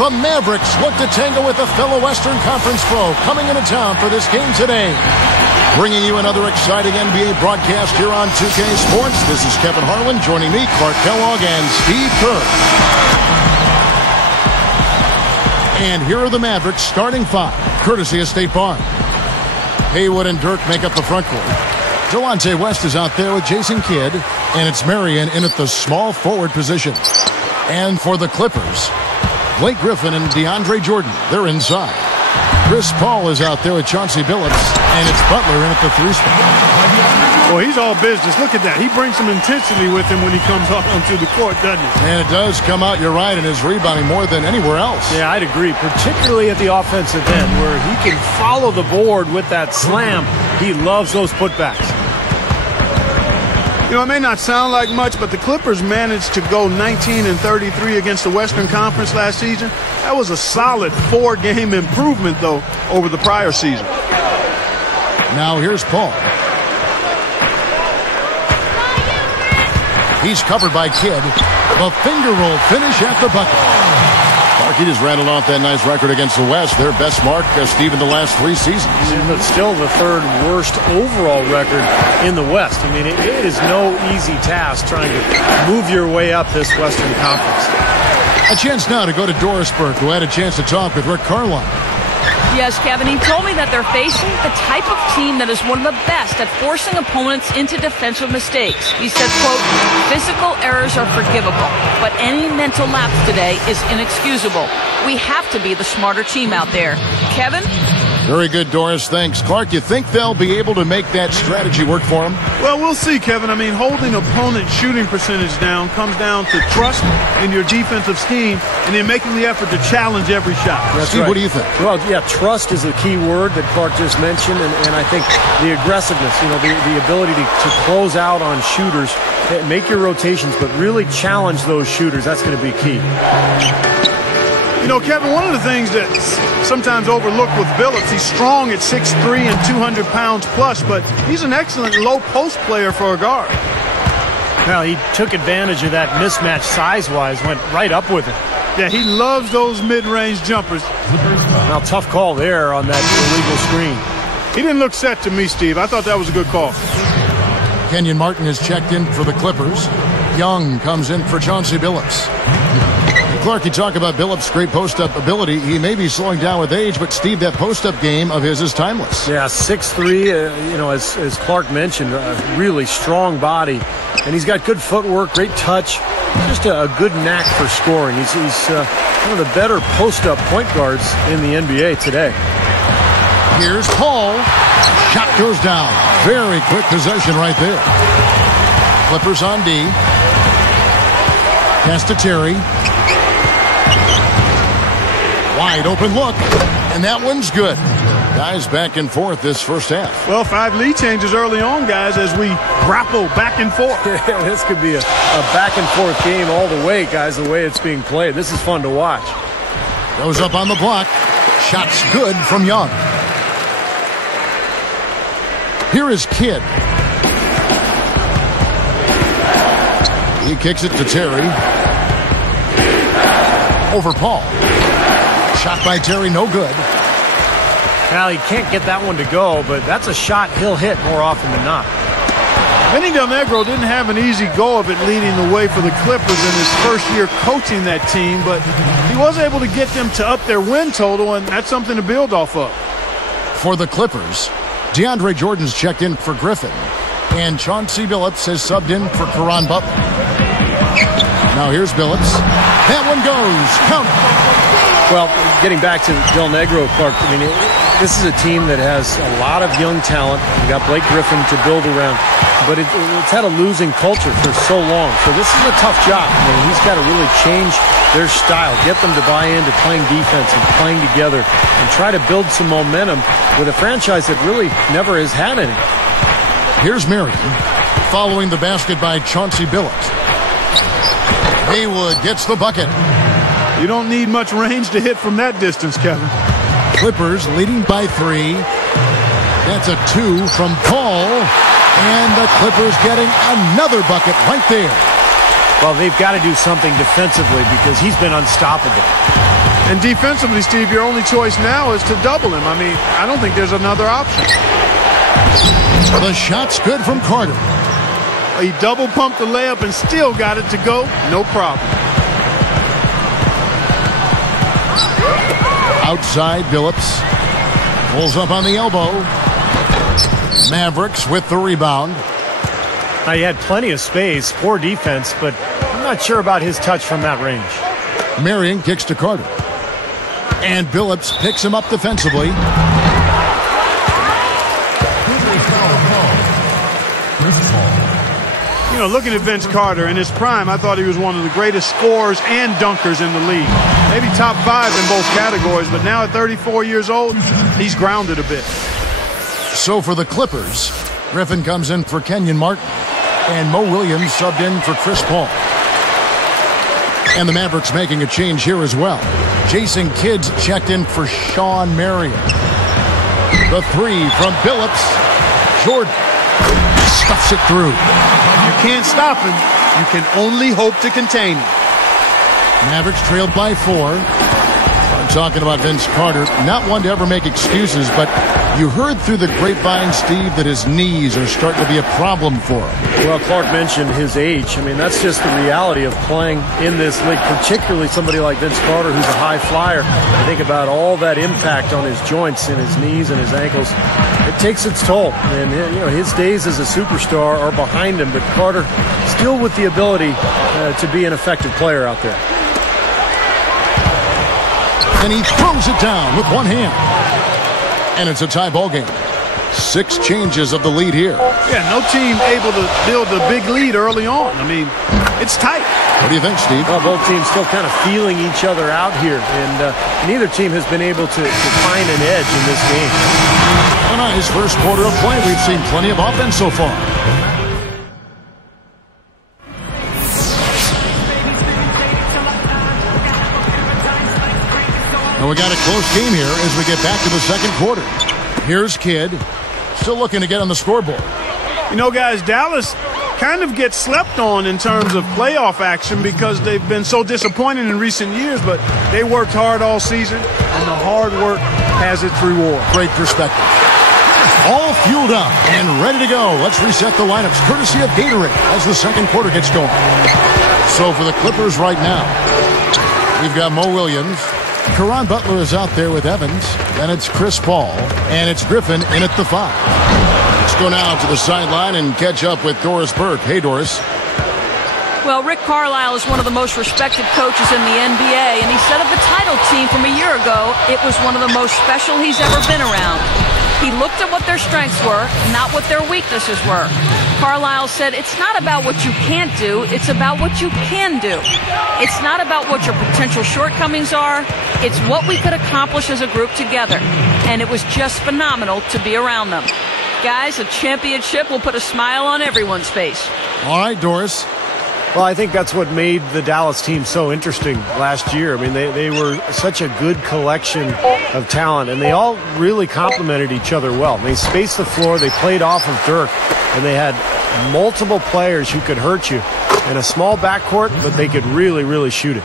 The Mavericks look to tangle with a fellow Western Conference foe coming into town for this game today. Bringing you another exciting NBA broadcast here on 2K Sports. This is Kevin Harlan, joining me, Clark Kellogg and Steve Kerr. And here are the Mavericks starting five, courtesy of State Farm. Haywood and Dirk make up the front court. Delonte West is out there with Jason Kidd, and it's Marion in at the small forward position. And for the Clippers, Blake Griffin and DeAndre Jordan, they're inside. Chris Paul is out there with Chauncey Billups, and it's Butler in at the three spot. Well, he's all business. Look at that. He brings some intensity with him when he comes up onto the court, doesn't he? And it does come out, you're right, in his rebounding more than anywhere else. Yeah, I'd agree, particularly at the offensive end where he can follow the board with that slam. He loves those putbacks. You know, it may not sound like much, but the Clippers managed to go 19-33 against the Western Conference last season. That was a solid 4-game improvement, though, over the prior season. Now here's Paul. He's covered by Kidd. A finger roll finish at the bucket. He just rattled off that nice record against the West. Their best mark, Steve, in the last 3 seasons. But still the third worst overall record in the West. I mean, it is no easy task trying to move your way up this Western Conference. A chance now to go to Dorisburg, who had a chance to talk with Rick Carlisle. Yes, Kevin, he told me that they're facing the type of team that is one of the best at forcing opponents into defensive mistakes. He said, quote, physical errors are forgivable, but any mental lapse today is inexcusable. We have to be the smarter team out there. Kevin? Very good, Doris. Thanks. Clark, you think they'll be able to make that strategy work for them? Well, we'll see, Kevin. I mean, holding opponent shooting percentage down comes down to trust in your defensive scheme and then making the effort to challenge every shot. That's Steve, right. What do you think? Well, yeah, trust is the key word that Clark just mentioned, and I think the aggressiveness, you know, the ability to close out on shooters, make your rotations, but really challenge those shooters. That's going to be key. You know, Kevin, one of the things that's sometimes overlooked with Billups, he's strong at 6'3" and 200 pounds plus, but he's an excellent low post player for a guard. Well, he took advantage of that mismatch size-wise, went right up with it. Yeah, he loves those mid-range jumpers. Now, tough call there on that illegal screen. He didn't look set to me, Steve. I thought that was a good call. Kenyon Martin is checked in for the Clippers. Young comes in for Chauncey Billups. Clark, you talk about Billups' great post-up ability. He may be slowing down with age, but Steve, that post-up game of his is timeless. Yeah, 6'3", you know, as Clark mentioned, a really strong body. And he's got good footwork, great touch, just a good knack for scoring. He's one of the better post-up point guards in the NBA today. Here's Paul. Shot goes down. Very quick possession right there. Clippers on D. Pass to Terry. Wide open look, and that one's good. Guys back and forth this first half. Well, 5 lead changes early on, guys, as we grapple back and forth. Yeah, this could be a back and forth game all the way, guys, the way it's being played. This is fun to watch. Goes up on the block. Shot's good from Young. Here is Kidd. He kicks it to Terry. Over Paul. Shot by Terry, no good. Well, he can't get that one to go, but that's a shot he'll hit more often than not. Vinny Del Negro didn't have an easy go of it leading the way for the Clippers in his first year coaching that team, but he was able to get them to up their win total, and that's something to build off of. For the Clippers, DeAndre Jordan's checked in for Griffin, and Chauncey Billups has subbed in for Caron Butler. Now here's Billups. That one goes. Count it. Well, getting back to Del Negro, Clark, I mean, this is a team that has a lot of young talent. You got Blake Griffin to build around, but it's had a losing culture for so long. So this is a tough job. I mean, he's got to really change their style, get them to buy into playing defense and playing together, and try to build some momentum with a franchise that really never has had any. Here's Marion, following the basket by Chauncey Billups. Haywood gets the bucket. You don't need much range to hit from that distance, Kevin. Clippers leading by 3. That's a 2 from Paul. And the Clippers getting another bucket right there. Well, they've got to do something defensively because he's been unstoppable. And defensively, Steve, your only choice now is to double him. I mean, I don't think there's another option. The shot's good from Carter. He double pumped the layup and still got it to go. No problem. Outside, Billups pulls up on the elbow. Mavericks with the rebound. Now, he had plenty of space, poor defense, but I'm not sure about his touch from that range. Marion kicks to Carter. And Billups picks him up defensively. You know, looking at Vince Carter in his prime, I thought he was one of the greatest scorers and dunkers in the league. Maybe top 5 in both categories, but now at 34 years old, he's grounded a bit. So for the Clippers, Griffin comes in for Kenyon Martin. And Mo Williams subbed in for Chris Paul. And the Mavericks making a change here as well. Jason Kidd's checked in for Sean Marion. The three from Billups. Jordan stuffs it through. You can't stop him. You can only hope to contain him. Mavericks trailed by 4. I'm talking about Vince Carter. Not one to ever make excuses, but you heard through the grapevine, Steve, that his knees are starting to be a problem for him. Well, Clark mentioned his age. I mean, that's just the reality of playing in this league, particularly somebody like Vince Carter, who's a high flyer. I think about all that impact on his joints and his knees and his ankles. It takes its toll. And, you know, his days as a superstar are behind him, but Carter still with the ability to be an effective player out there. And he throws it down with one hand. And it's a tie ball game. 6 changes of the lead here. Yeah, no team able to build a big lead early on. I mean, it's tight. What do you think, Steve? Well, both teams still kind of feeling each other out here. And neither team has been able to find an edge in this game. A nice first quarter of play. We've seen plenty of offense so far. And we got a close game here as we get back to the second quarter. Here's Kidd, still looking to get on the scoreboard. You know, guys, Dallas kind of gets slept on in terms of playoff action because they've been so disappointing in recent years, but they worked hard all season, and the hard work has its reward. Great perspective. All fueled up and ready to go. Let's reset the lineups courtesy of Gatorade as the second quarter gets going. So for the Clippers right now, we've got Mo Williams. Caron Butler is out there with Evans. Then it's Chris Paul. And it's Griffin in at the 5. Let's go now to the sideline and catch up with Doris Burke. Hey, Doris. Well, Rick Carlisle is one of the most respected coaches in the NBA, and he said of the title team from a year ago, it was one of the most special he's ever been around. He looked at what their strengths were, not what their weaknesses were. Carlisle said, it's not about what you can't do, it's about what you can do. It's not about what your potential shortcomings are, it's what we could accomplish as a group together. And it was just phenomenal to be around them. Guys, a championship will put a smile on everyone's face. All right, Doris. Well, I think that's what made the Dallas team so interesting last year. I mean, they were such a good collection of talent, and they all really complemented each other well. They spaced the floor, they played off of Dirk, and they had multiple players who could hurt you in a small backcourt, but they could really, really shoot it.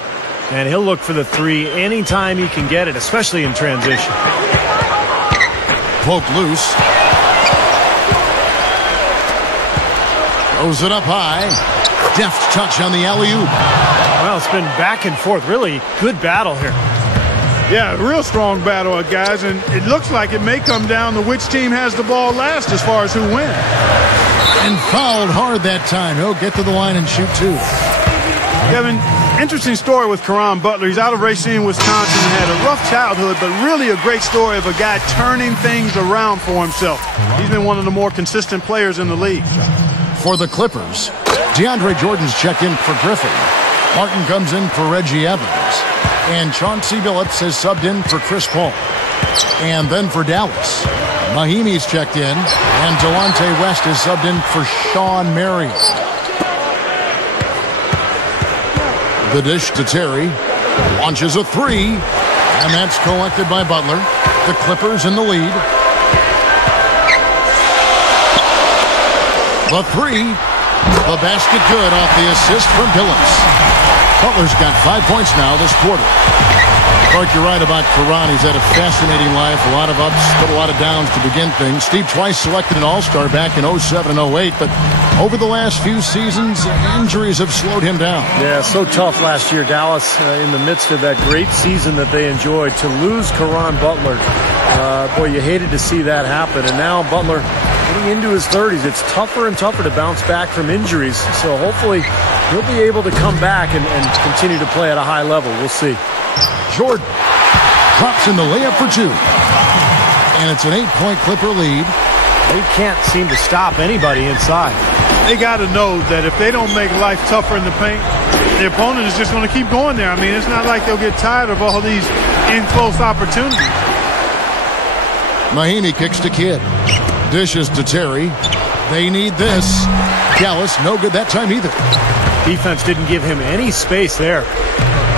And he'll look for the 3 anytime he can get it, especially in transition. Poked loose. Throws it up high. Deft touch on the alley-oop. Well, it's been back and forth. Really good battle here. Yeah, real strong battle, guys, and it looks like it may come down to which team has the ball last as far as who wins. And fouled hard that time. He'll get to the line and shoot 2. Kevin, interesting story with Caron Butler. He's out of Racine, Wisconsin, and had a rough childhood, but really a great story of a guy turning things around for himself. He's been one of the more consistent players in the league. For the Clippers, DeAndre Jordan's checked in for Griffin. Martin comes in for Reggie Evans. And Chauncey Billups has subbed in for Chris Paul. And then for Dallas, Mahimi's checked in. And Delonte West has subbed in for Sean Marion. The dish to Terry. Launches a 3. And that's collected by Butler. The Clippers in the lead. The 3. The basket good off the assist from Billups. Butler's got 5 points now this quarter. Clark, you're right about Karan. He's had a fascinating life, a lot of ups, but a lot of downs to begin things. Steve twice selected an All-Star back in 07 and 08, but over the last few seasons, injuries have slowed him down. Yeah, so tough last year. Dallas, in the midst of that great season that they enjoyed, to lose Karan Butler. Boy, you hated to see that happen. And now Butler getting into his 30s. It's tougher and tougher to bounce back from injuries. So hopefully he'll be able to come back and continue to play at a high level. We'll see. Jordan drops in the layup for two. And it's an 8-point Clipper lead. They can't seem to stop anybody inside. They got to know that if they don't make life tougher in the paint, the opponent is just going to keep going there. I mean, it's not like they'll get tired of all these in-close opportunities. Mahinmi kicks to Kidd. Dishes to Terry. They need this. Dallas, no good that time either. Defense didn't give him any space there.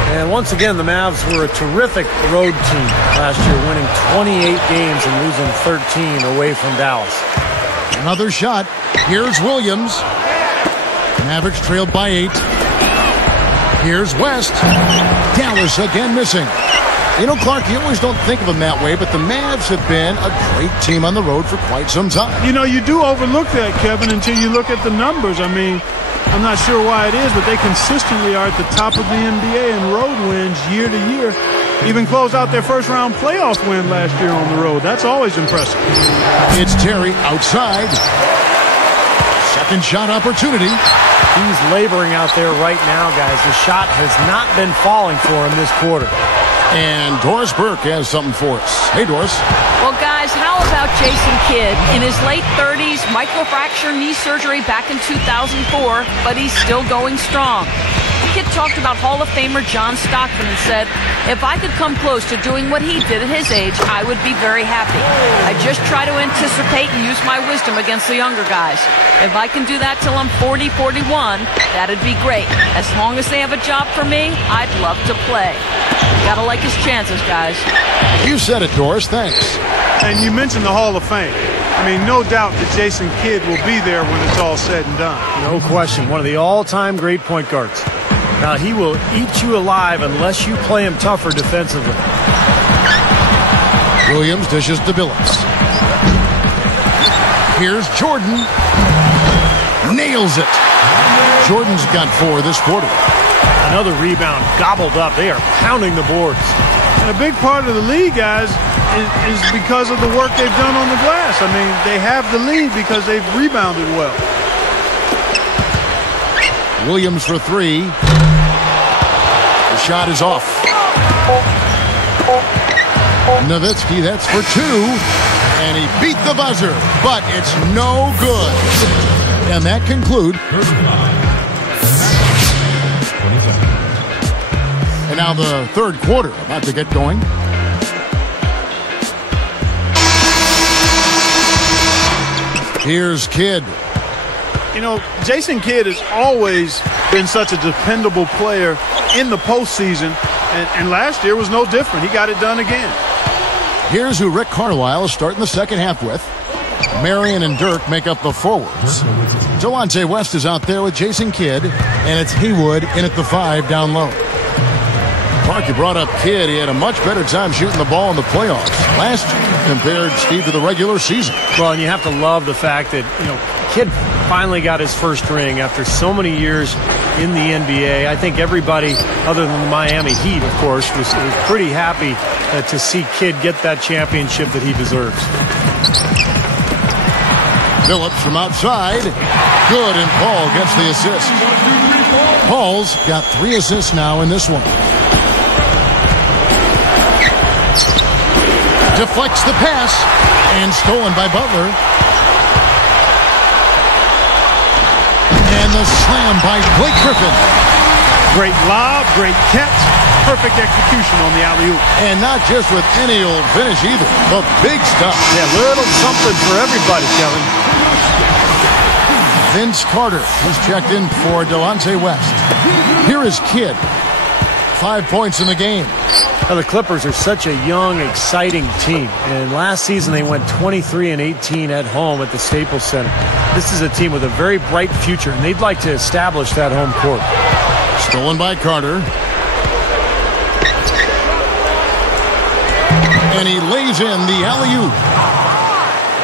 And once again, the Mavs were a terrific road team last year, winning 28 games and losing 13 away from Dallas. Another shot. Here's Williams. Mavericks trailed by 8. Here's West. Dallas again missing. You know, Clark, you always don't think of them that way, but the Mavs have been a great team on the road for quite some time. You know, you do overlook that, Kevin, until you look at the numbers. I mean, I'm not sure why it is, but they consistently are at the top of the NBA in road wins year to year. Even closed out their first-round playoff win last year on the road. That's always impressive. It's Terry outside. Second shot opportunity. He's laboring out there right now, guys. The shot has not been falling for him this quarter. And Doris Burke has something for us. Hey, Doris. Well, guys, how about Jason Kidd? In his late 30s, microfracture knee surgery back in 2004, but he's still going strong. Kidd talked about Hall of Famer John Stockton and said, if I could come close to doing what he did at his age, I would be very happy. I just try to anticipate and use my wisdom against the younger guys. If I can do that till I'm 40, 41, that'd be great. As long as they have a job for me, I'd love to play. Gotta like his chances, guys. You said it, Doris. Thanks. And you mentioned the Hall of Fame. I mean, no doubt that Jason Kidd will be there when it's all said and done. No question. One of the all-time great point guards. Now, he will eat you alive unless you play him tougher defensively. Williams dishes to Billups. Here's Jordan. Nails it. Jordan's got 4 this quarter. Another rebound gobbled up. They are pounding the boards. And a big part of the lead, guys, is because of the work they've done on the glass. I mean, they have the lead because they've rebounded well. Williams for 3. The shot is off. Nowitzki, that's for 2. And he beat the buzzer, but it's no good. And that concludes. And now the third quarter about to get going. Here's Kidd. You know, Jason Kidd has always been such a dependable player in the postseason, and last year was no different. He got it done again. Here's who Rick Carlisle is starting the second half with. Marion and Dirk make up the forwards. Delonte West is out there with Jason Kidd, and it's Haywood in at the 5 down low. Clark, you brought up Kidd. He had a much better time shooting the ball in the playoffs last year compared, Steve, to the regular season. Well, and you have to love the fact that, you know, Kidd finally got his first ring after so many years in the NBA. I think everybody, other than the Miami Heat, of course, was pretty happy to see Kidd get that championship that he deserves. Billups from outside. Good, and Paul gets the assist. Paul's got 3 assists now in this one. Deflects the pass, and stolen by Butler. And the slam by Blake Griffin. Great lob, great catch, perfect execution on the alley-oop. And not just with any old finish either, but big stuff. Yeah, little something for everybody, Kevin. Vince Carter has checked in for Delonte West. Here is Kidd. 5 points in the game. Now, the Clippers are such a young, exciting team. And last season, they went 23-18 at home at the Staples Center. This is a team with a very bright future, and they'd like to establish that home court. Stolen by Carter. And he lays in the alley-oop.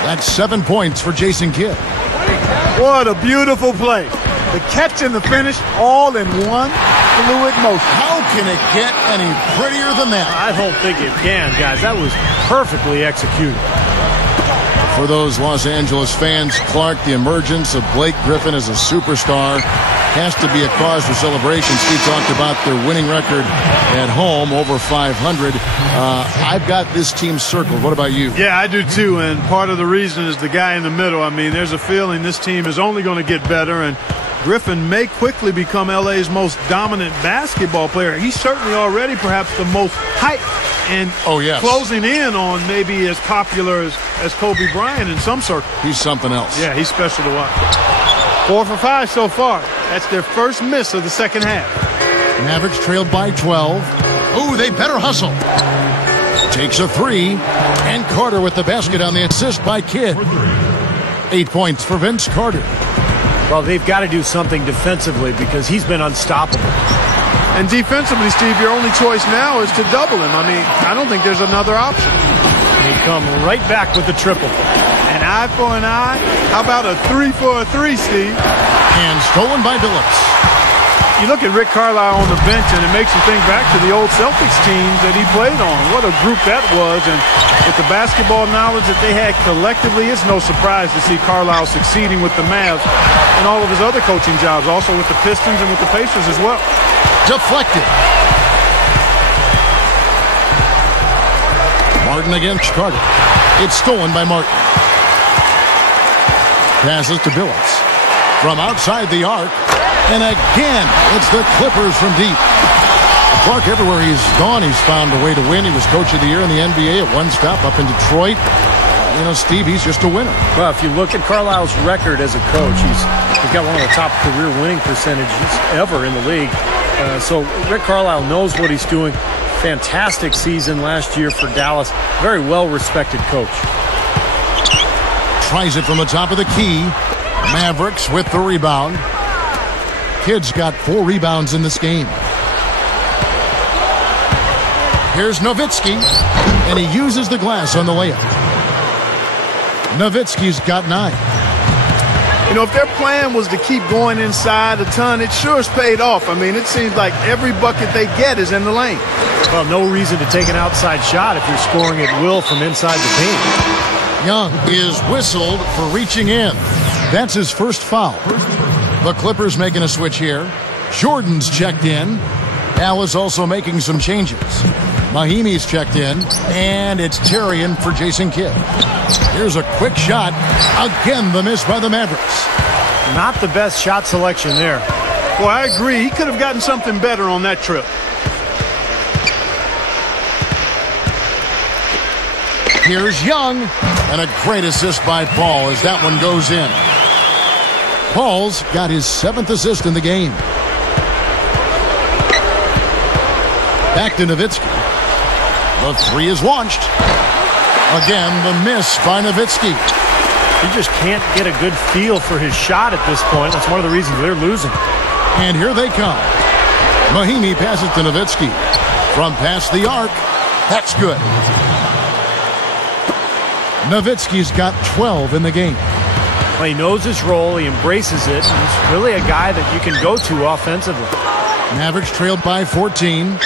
That's 7 points for Jason Kidd. What a beautiful play. The catch and the finish all in one fluid motion. How can it get any prettier than that? I don't think it can, guys. That was perfectly executed. For those Los Angeles fans, Clark, the emergence of Blake Griffin as a superstar has to be a cause for celebration. Steve talked about their winning record at home, over 500. I've got this team circled. What about you? Yeah, I do too, and part of the reason is the guy in the middle. I mean, there's a feeling this team is only going to get better, and Griffin may quickly become LA's most dominant basketball player. He's certainly already perhaps the most hyped and closing in on maybe as popular as Kobe Bryant in some circles. He's something else. Yeah, he's special to watch. 4 for 5 so far. That's their first miss of the second half. Mavericks trailed by 12. Oh, they better hustle. Takes a three, and Carter with the basket on the assist by Kidd. 8 points for Vince Carter. Well, they've got to do something defensively because he's been unstoppable. And defensively, Steve, your only choice now is to double him. I mean, I don't think there's another option. They come right back with the triple. An eye for an eye? How about a 3 for a 3, Steve? And stolen by Billups. You look at Rick Carlisle on the bench, and it makes you think back to the old Celtics teams that he played on. What a group that was. And with the basketball knowledge that they had collectively, it's no surprise to see Carlisle succeeding with the Mavs and all of his other coaching jobs, also with the Pistons and with the Pacers as well. Deflected. Martin against Carter. It's stolen by Martin. Passes to Billups. From outside the arc. And again, it's the Clippers from deep. Clark, everywhere he's gone, he's found a way to win. He was Coach of the Year in the NBA at one stop up in Detroit. You know, Steve, he's just a winner. Well, if you look at Carlisle's record as a coach, he's got one of the top career winning percentages ever in the league. So Rick Carlisle knows what he's doing. Fantastic season last year for Dallas. Very well-respected coach. Tries it from the top of the key. Mavericks with the rebound. Kidd's got 4 rebounds in this game. Here's Nowitzki, and he uses the glass on the layup. Nowitzki's got 9. You know, if their plan was to keep going inside a ton, it sure has paid off. I mean, it seems like every bucket they get is in the lane. Well, no reason to take an outside shot if you're scoring at will from inside the paint. Young is whistled for reaching in. That's his first foul. The Clippers making a switch here. Jordan's checked in. Al is also making some changes. Mahimi's checked in. And it's Terrian for Jason Kidd. Here's a quick shot. Again, the miss by the Mavericks. Not the best shot selection there. Well, I agree. He could have gotten something better on that trip. Here's Young. And a great assist by Paul as that one goes in. Paul's got his 7th assist in the game. Back to Nowitzki. The 3 is launched. Again, the miss by Nowitzki. He just can't get a good feel for his shot at this point. That's one of the reasons they're losing. And here they come. Mahimi passes to Nowitzki. From past the arc. That's good. Nowitzki's got 12 in the game. Well, he knows his role. He embraces it. He's really a guy that you can go to offensively. Mavericks trailed by 14.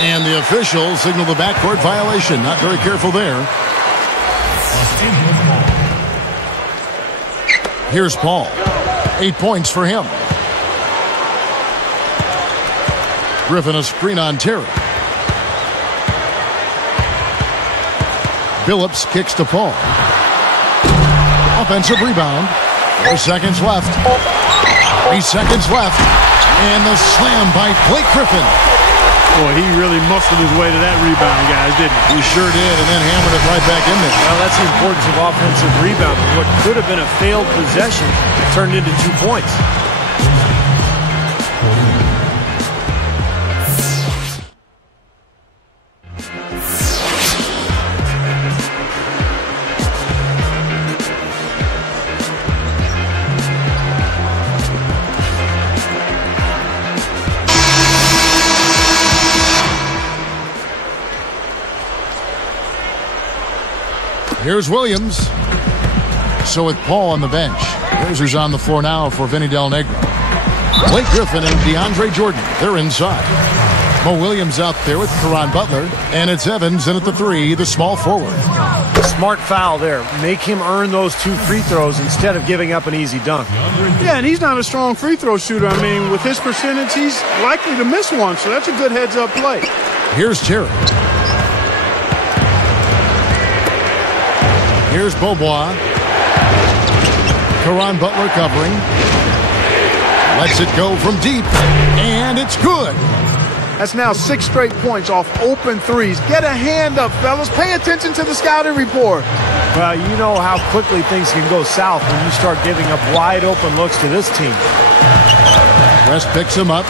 And the officials signal the backcourt violation. Not very careful there. Here's Paul. 8 points for him. Griffin a screen on Terry. Billups kicks to Paul. Offensive rebound. 4 seconds left. 3 seconds left. And the slam by Blake Griffin. Boy, he really muscled his way to that rebound, guys, didn't he? He sure did, and then hammered it right back in there. Well, that's the importance of offensive rebound. What could have been a failed possession turned into 2 points. Here's Williams. So with Paul on the bench, here's who's on the floor now for Vinny Del Negro. Blake Griffin and DeAndre Jordan, they're inside. Mo Williams out there with Caron Butler, and it's Evans in at the 3, the small forward. Smart foul there. Make him earn those 2 free throws instead of giving up an easy dunk. Yeah, and he's not a strong free throw shooter. I mean, with his percentage, he's likely to miss one, so that's a good heads-up play. Here's Terry. Here's Beaubois. Caron Butler covering. Lets it go from deep, and it's good. That's now 6 straight points off open threes. Get a hand up, fellas. Pay attention to the scouting report. Well, you know how quickly things can go south when you start giving up wide open looks to this team. West picks him up.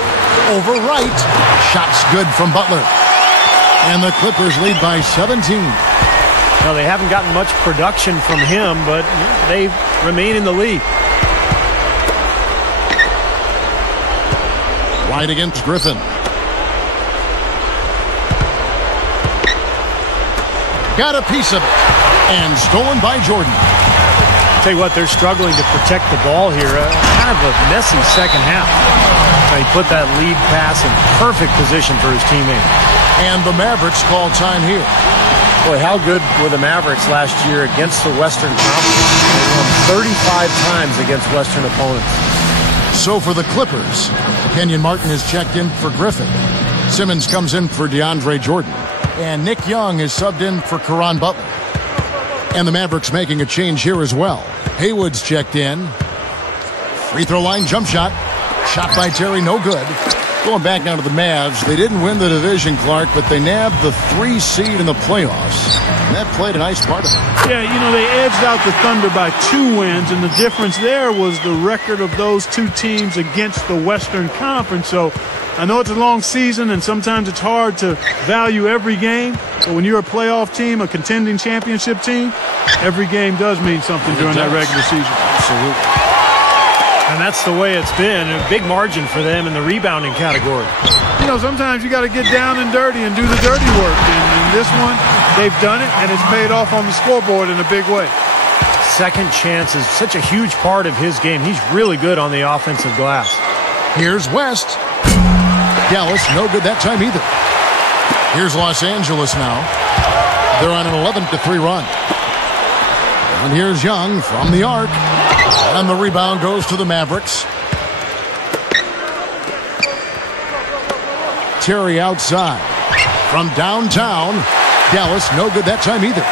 Over right. Shot's good from Butler. And the Clippers lead by 17. Well, they haven't gotten much production from him, but they remain in the lead. Right against Griffin. Got a piece of it. And stolen by Jordan. Tell you what, they're struggling to protect the ball here. Kind of a messy second half. He put that lead pass in perfect position for his teammate. And the Mavericks call time here. Boy, how good were the Mavericks last year against the Western Conference? They won 35 times against Western opponents. So for the Clippers, Kenyon Martin is checked in for Griffin. Simmons comes in for DeAndre Jordan. And Nick Young is subbed in for Caron Butler. And the Mavericks making a change here as well. Haywood's checked in. Free throw line jump shot. Shot by Terry, no good. Going back now to the Mavs, they didn't win the division, Clark, but they nabbed the 3 seed in the playoffs. And that played a nice part of it. Yeah, you know, they edged out the Thunder by 2 wins, and the difference there was the record of those 2 teams against the Western Conference. So I know it's a long season, and sometimes it's hard to value every game, but when you're a playoff team, a contending championship team, every game does mean something during that regular season. Absolutely. And that's the way it's been. A big margin for them in the rebounding category. You know, sometimes you got to get down and dirty and do the dirty work. And in this one, they've done it, and it's paid off on the scoreboard in a big way. Second chance is such a huge part of his game. He's really good on the offensive glass. Here's West. Dallas, no good that time either. Here's Los Angeles now. They're on an 11-3 run. And here's Young from the arc. And the rebound goes to the Mavericks. Terry outside. From downtown. Dallas, no good that time either.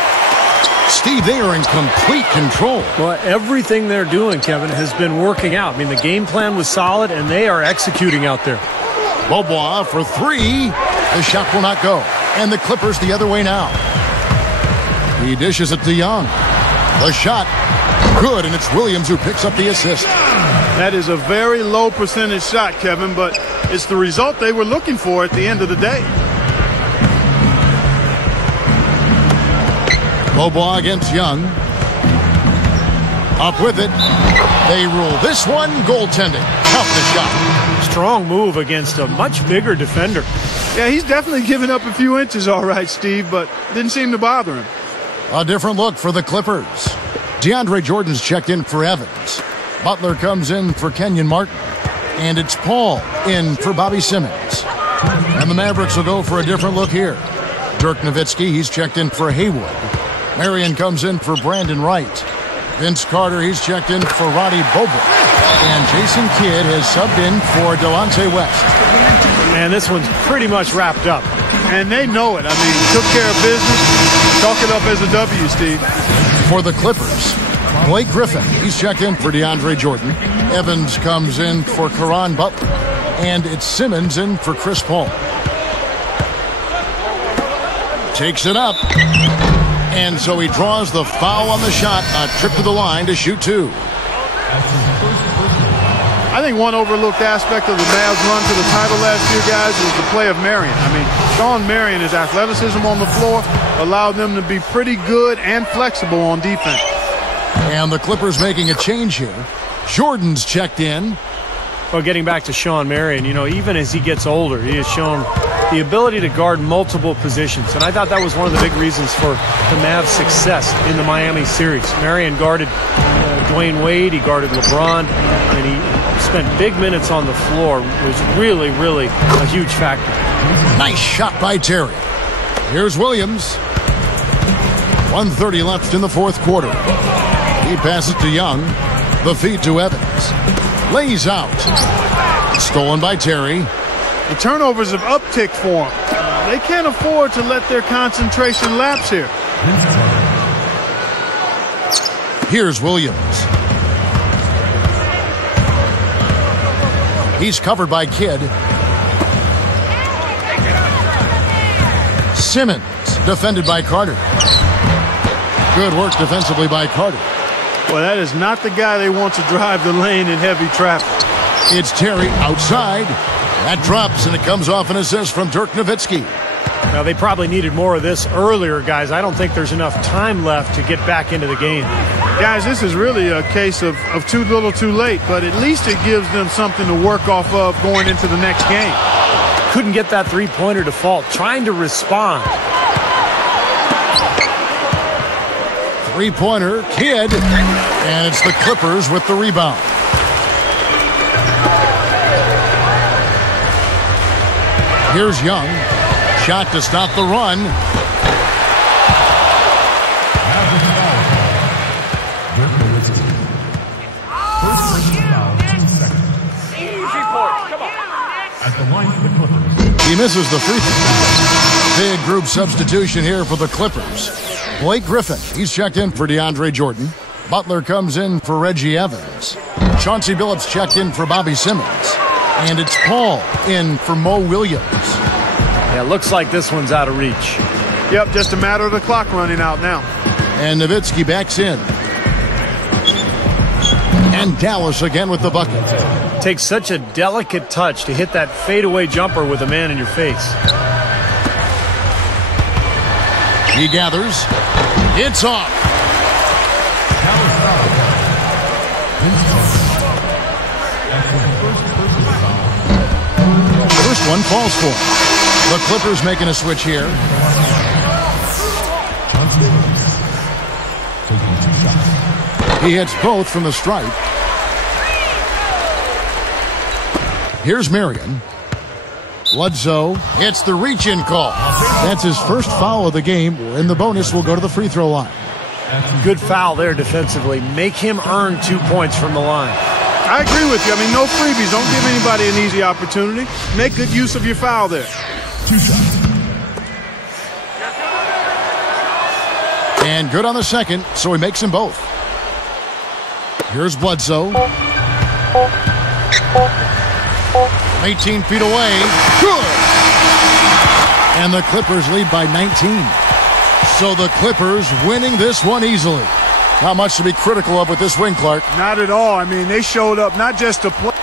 Steve, they are in complete control. Well, everything they're doing, Kevin, has been working out. I mean, the game plan was solid, and they are executing out there. Beaubois for 3. The shot will not go. And the Clippers the other way now. He dishes it to Young. The shot. Good, and it's Williams who picks up the assist. That is a very low percentage shot, Kevin, but it's the result they were looking for at the end of the day. Beaubois against Young. Up with it. They rule this one goaltending. Count the shot. Strong move against a much bigger defender. Yeah, he's definitely given up a few inches, all right, Steve, but didn't seem to bother him. A different look for the Clippers. DeAndre Jordan's checked in for Evans. Butler comes in for Kenyon Martin. And it's Paul in for Bobby Simmons. And the Mavericks will go for a different look here. Dirk Nowitzki, he's checked in for Haywood. Marion comes in for Brandon Wright. Vince Carter, he's checked in for Roddy Bobo. And Jason Kidd has subbed in for Delonte West. Man, this one's pretty much wrapped up. And they know it. I mean, took care of business. Chalk it up as a W, Steve. For the Clippers, Blake Griffin, he's checked in for DeAndre Jordan. Evans comes in for Caron Butler. And it's Simmons in for Chris Paul. Takes it up. And so he draws the foul on the shot. A trip to the line to shoot 2. I think one overlooked aspect of the Mavs run to the title last year, guys, was the play of Marion. I mean, Sean Marion, his athleticism on the floor allowed them to be pretty good and flexible on defense. And the Clippers making a change here. Jordan's checked in. Well, getting back to Sean Marion, you know, even as he gets older, he has shown the ability to guard multiple positions. And I thought that was one of the big reasons for the Mavs' success in the Miami series. Marion guarded Dwayne Wade. He guarded LeBron. And he spent big minutes on the floor. It was really, really a huge factor. Nice shot by Terry. Here's Williams. 1:30 left in the fourth quarter. He passes to Young. The feed to Evans. Lays out. Stolen by Terry. The turnovers have upticked for them. They can't afford to let their concentration lapse here. Here's Williams. He's covered by Kidd. Simmons, defended by Carter. Good work defensively by Carter. Well, that is not the guy they want to drive the lane in heavy traffic. It's Terry outside. That drops, and it comes off an assist from Dirk Nowitzki. Now, they probably needed more of this earlier, guys. I don't think there's enough time left to get back into the game. Guys, this is really a case of too little too late, but at least it gives them something to work off of going into the next game. Couldn't get that three-pointer to fall, trying to respond. Three-pointer, Kidd, and it's the Clippers with the rebound. Here's Young. Shot to stop the run. He misses the free throw. Big group substitution here for the Clippers. Blake Griffin, he's checked in for DeAndre Jordan. Butler comes in for Reggie Evans. Chauncey Billups checked in for Bobby Simmons. And it's Paul in for Mo Williams. Yeah, looks like this one's out of reach. Yep, just a matter of the clock running out now. And Nowitzki backs in. And Dallas again with the bucket. Takes such a delicate touch to hit that fadeaway jumper with a man in your face. He gathers. It's off. First one falls for him. The Clippers making a switch here. He hits both from the stripe. Here's Marion. Bledsoe. It's the reach-in call. That's his first foul of the game, and the bonus will go to the free throw line. Good foul there defensively. Make him earn 2 points from the line. I agree with you. I mean, no freebies. Don't give anybody an easy opportunity. Make good use of your foul there. And good on the second, so he makes them both. Here's Bledsoe. 18 feet away. Good! And the Clippers lead by 19. So the Clippers winning this one easily. Not much to be critical of with this win, Clark. Not at all. I mean, they showed up not just to play.